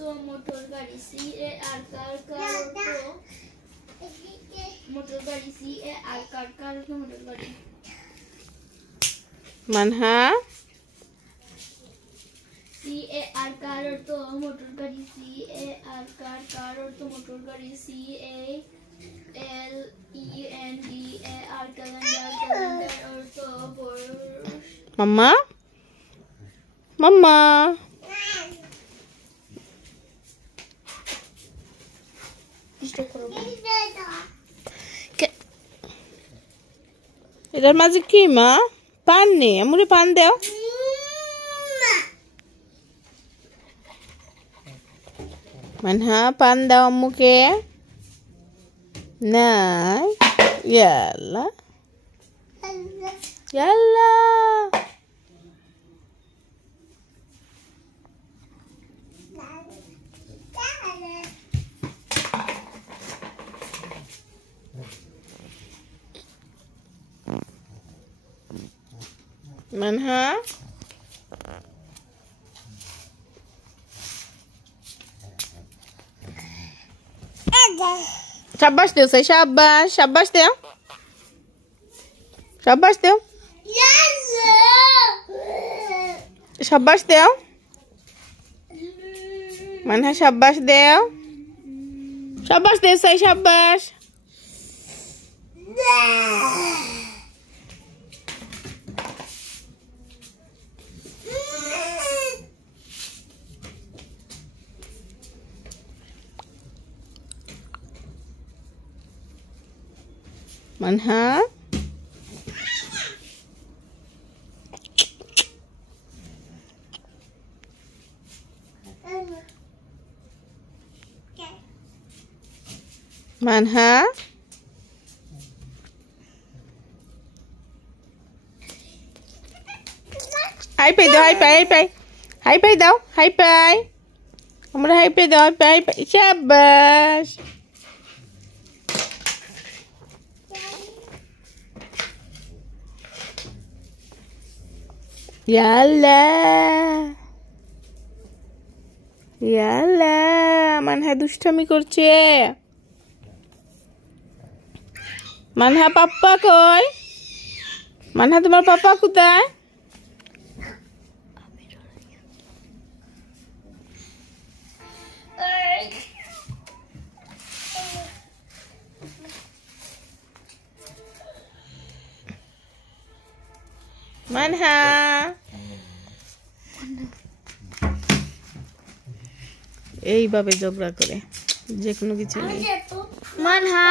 Motor गाड़ी CAR car motor गाड़ी CAR car motor गाड़ी मनहा CAR कार तो मोटर गाड़ी CAR कार तो मोटर गाड़ी CALENDAR कैलेंडर और तो मम्मा मम्मा এটার মাঝে কি মা পান নেই আমরে পান দাও মানহা পান দাও আম্মুকে না ইয়াল্লা ইয়াল্লা Manha Shabash deu, say shabash, shabash deu. Shabash deu. Shabash deu. Manha shabash deu. Shabash deu, say shabash. Manha Manha Hai pai dao, hai pai. Hai pai dao, hai pai. Amra hai pai dao, hai pai. Shabash. Yalla Yalla Manha দুষ্টামি করছে মানহা পাপ্পা কই মানহা তোমার পাপ্পা কোথায় মানহা এইভাবে ঝগড়া করে যে কোনো কিছু নেই মানহা